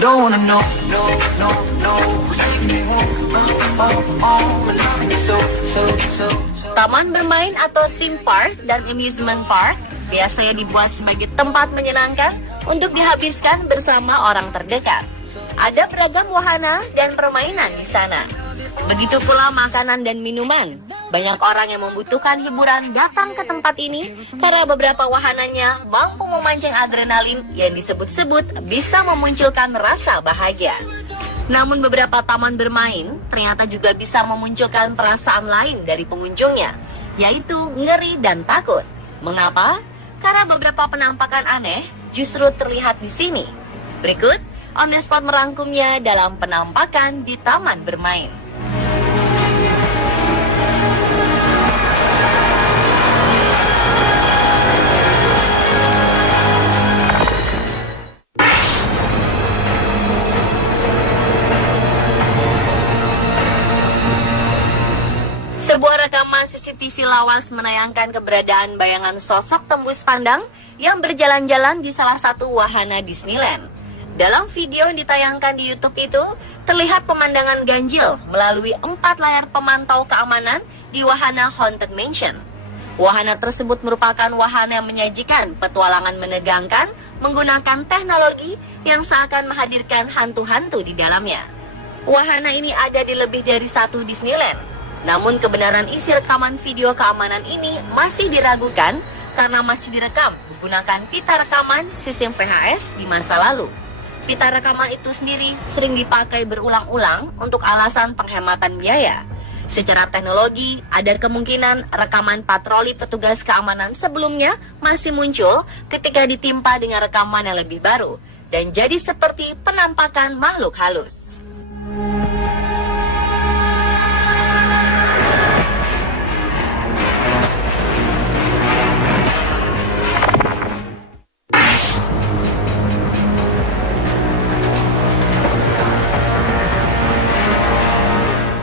don't wanna know, no, no, no, who's taking me home, loving you so, so, so. Taman bermain atau theme park dan amusement park biasanya dibuat sebagai tempat menyenangkan untuk dihabiskan bersama orang terdekat. Ada beragam wahana dan permainan di sana. Begitu pula makanan dan minuman. Banyak orang yang membutuhkan hiburan datang ke tempat ini karena beberapa wahananya mampu memancing adrenalin yang disebut-sebut bisa memunculkan rasa bahagia. Namun beberapa taman bermain ternyata juga bisa memunculkan perasaan lain dari pengunjungnya, yaitu ngeri dan takut. Mengapa? Karena beberapa penampakan aneh justru terlihat di sini. Berikut On The Spot merangkumnya dalam penampakan di taman bermain. Sebuah rekaman CCTV lawas menayangkan keberadaan bayangan sosok tembus pandang yang berjalan-jalan di salah satu wahana Disneyland. Dalam video yang ditayangkan di YouTube itu, terlihat pemandangan ganjil melalui 4 layar pemantau keamanan di wahana Haunted Mansion. Wahana tersebut merupakan wahana yang menyajikan petualangan menegangkan menggunakan teknologi yang seakan menghadirkan hantu-hantu di dalamnya. Wahana ini ada di lebih dari satu Disneyland. Namun kebenaran isi rekaman video keamanan ini masih diragukan karena masih direkam menggunakan pita rekaman sistem VHS di masa lalu. Pita rekaman itu sendiri sering dipakai berulang-ulang untuk alasan penghematan biaya. Secara teknologi, ada kemungkinan rekaman patroli petugas keamanan sebelumnya masih muncul ketika ditimpa dengan rekaman yang lebih baru dan jadi seperti penampakan makhluk halus.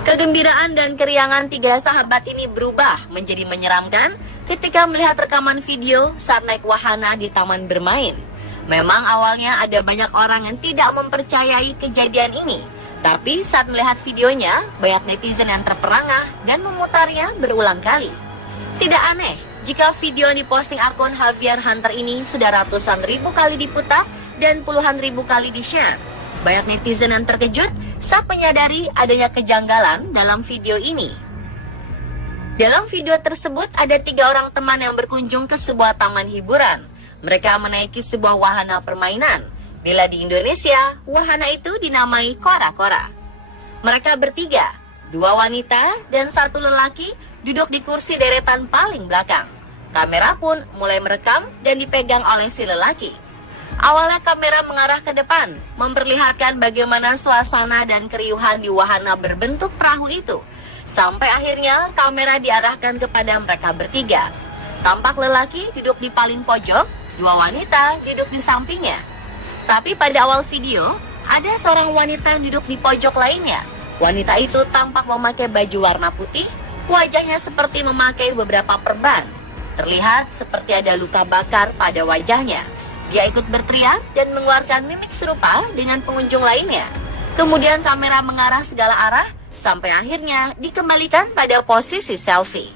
Kegembiraan dan keriangan 3 sahabat ini berubah menjadi menyeramkan ketika melihat rekaman video saat naik wahana di taman bermain. Memang awalnya ada banyak orang yang tidak mempercayai kejadian ini, tapi saat melihat videonya, banyak netizen yang terperangah dan memutarnya berulang kali. Tidak aneh jika video yang diposting akun Javier Hunter ini sudah ratusan ribu kali diputar dan puluhan ribu kali di-share. Banyak netizen yang terkejut saat menyadari adanya kejanggalan dalam video ini. Dalam video tersebut ada 3 orang teman yang berkunjung ke sebuah taman hiburan. Mereka menaiki sebuah wahana permainan. Bila di Indonesia, wahana itu dinamai kora-kora. Mereka bertiga, 2 wanita dan 1 lelaki duduk di kursi deretan paling belakang. Kamera pun mulai merekam dan dipegang oleh si lelaki. Awalnya kamera mengarah ke depan, memperlihatkan bagaimana suasana dan keriuhan di wahana berbentuk perahu itu. Sampai akhirnya kamera diarahkan kepada mereka bertiga. Tampak lelaki duduk di paling pojok, 2 wanita duduk di sampingnya. Tapi pada awal video, ada seorang wanita yang duduk di pojok lainnya. Wanita itu tampak memakai baju warna putih, wajahnya seperti memakai beberapa perban. Terlihat seperti ada luka bakar pada wajahnya. Dia ikut berteriak dan mengeluarkan mimik serupa dengan pengunjung lainnya. Kemudian kamera mengarah segala arah sampai akhirnya dikembalikan pada posisi selfie.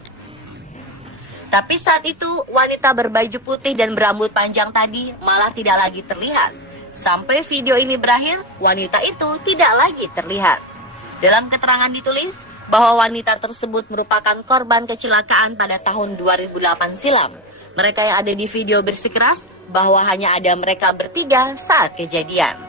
Tapi saat itu wanita berbaju putih dan berambut panjang tadi malah tidak lagi terlihat. Sampai video ini berakhir, wanita itu tidak lagi terlihat. Dalam keterangan ditulis bahwa wanita tersebut merupakan korban kecelakaan pada tahun 2008 silam. Mereka yang ada di video bersikeras bahwa hanya ada mereka bertiga saat kejadian.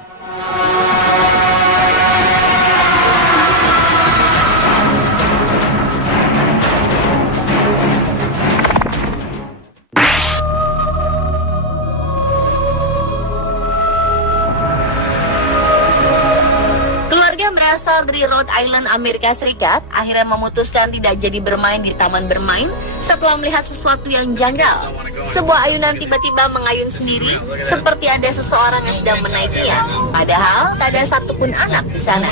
Keluarga berasal dari Rhode Island, Amerika Serikat, akhirnya memutuskan tidak jadi bermain di taman bermain setelah melihat sesuatu yang janggal. Sebuah ayunan tiba-tiba mengayun sendiri, seperti ada seseorang yang sedang menaikinya. Padahal tak ada satupun anak di sana.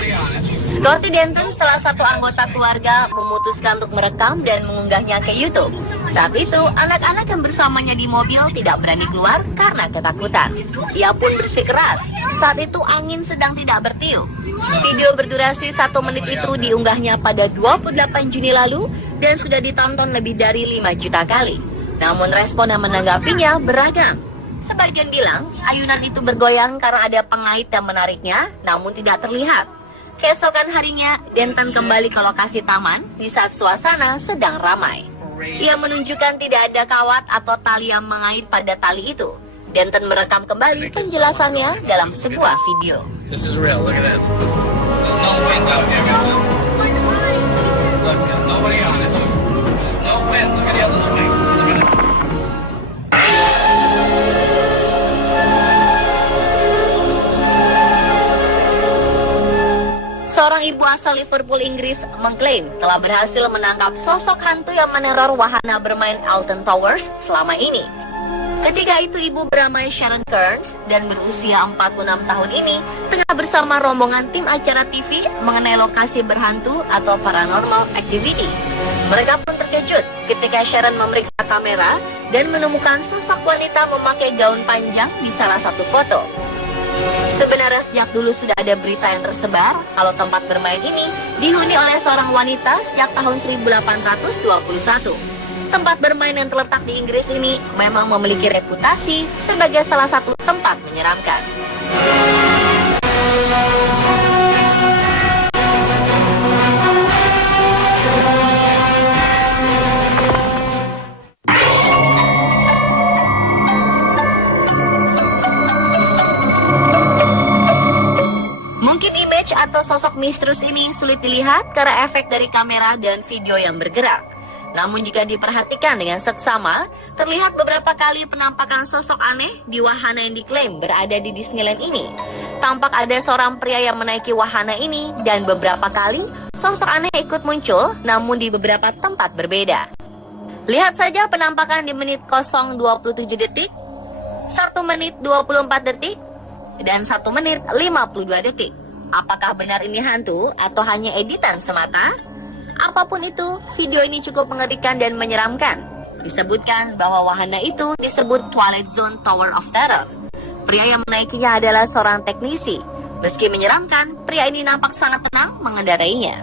Scotty Denton, salah satu anggota keluarga, memutuskan untuk merekam dan mengunggahnya ke YouTube. Saat itu, anak-anak yang bersamanya di mobil tidak berani keluar karena ketakutan. Ia pun bersikeras. Saat itu angin sedang tidak bertiup. Video berdurasi 1 menit itu diunggahnya pada 28 Juni lalu dan sudah ditonton lebih dari 5 juta kali. Namun respon yang menanggapinya beragam. Sebagian bilang ayunan itu bergoyang karena ada pengait yang menariknya, namun tidak terlihat. Keesokan harinya, Denton kembali ke lokasi taman di saat suasana sedang ramai. Ia menunjukkan tidak ada kawat atau tali yang mengait pada tali itu. Denton merekam kembali penjelasannya dalam sebuah video. This is real. Look at this. There's no wind out here, guys. Look, there's nobody on it. There's no wind. Look at the other swings. Look at it. Seorang ibu asal Liverpool, Inggris, mengklaim telah berhasil menangkap sosok hantu yang meneror wahana bermain Alton Towers selama ini. Ketika itu ibu bernama Sharon Kearns dan berusia 46 tahun ini tengah bersama rombongan tim acara TV mengenai lokasi berhantu atau paranormal activity. Mereka pun terkejut ketika Sharon memeriksa kamera dan menemukan sosok wanita memakai gaun panjang di salah satu foto. Sebenarnya sejak dulu sudah ada berita yang tersebar kalau tempat bermain ini dihuni oleh seorang wanita sejak tahun 1821. Tempat bermain yang terletak di Inggris ini memang memiliki reputasi sebagai salah satu tempat menyeramkan. Mungkin image atau sosok misterius ini sulit dilihat karena efek dari kamera dan video yang bergerak. Namun jika diperhatikan dengan seksama, terlihat beberapa kali penampakan sosok aneh di wahana yang diklaim berada di Disneyland ini. Tampak ada seorang pria yang menaiki wahana ini dan beberapa kali sosok aneh ikut muncul namun di beberapa tempat berbeda. Lihat saja penampakan di menit 0:27 detik, 1 menit 24 detik, dan 1 menit 52 detik. Apakah benar ini hantu atau hanya editan semata? Apapun itu, video ini cukup mengerikan dan menyeramkan. Disebutkan bahwa wahana itu disebut Twilight Zone Tower of Terror. Pria yang menaikinya adalah seorang teknisi. Meski menyeramkan, pria ini nampak sangat tenang mengendarainya.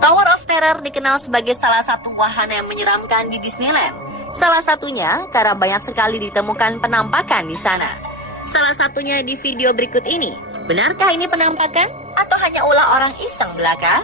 Tower of Terror dikenal sebagai salah satu wahana yang menyeramkan di Disneyland. Salah satunya karena banyak sekali ditemukan penampakan di sana. Salah satunya di video berikut ini. Benarkah ini penampakan atau hanya ulah orang iseng belaka?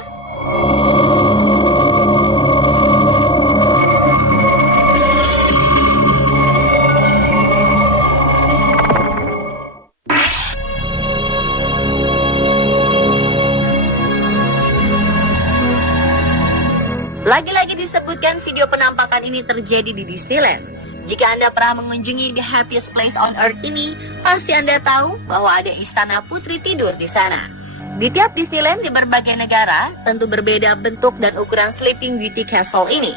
Lagi-lagi disebutkan video penampakan ini terjadi di Disneyland. Jika Anda pernah mengunjungi The Happiest Place on Earth ini, pasti Anda tahu bahwa ada istana putri tidur di sana. Di tiap Disneyland di berbagai negara, tentu berbeda bentuk dan ukuran Sleeping Beauty Castle ini.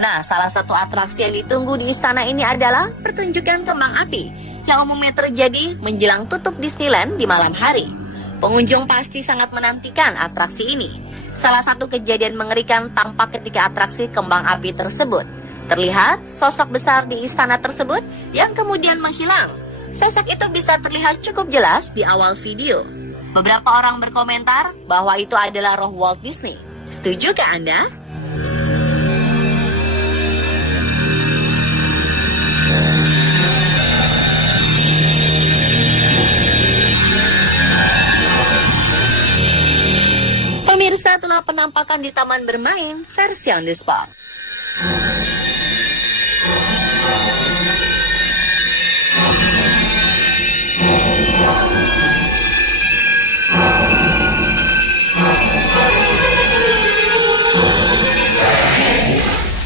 Nah, salah satu atraksi yang ditunggu di istana ini adalah pertunjukan kembang api, yang umumnya terjadi menjelang tutup Disneyland di malam hari. Pengunjung pasti sangat menantikan atraksi ini. Salah satu kejadian mengerikan tampak ketika atraksi kembang api tersebut. Terlihat sosok besar di istana tersebut yang kemudian menghilang. Sosok itu bisa terlihat cukup jelas di awal video. Beberapa orang berkomentar bahwa itu adalah roh Walt Disney. Setujukah Anda? Pemirsa, telah penampakan di taman bermain versi on the spot.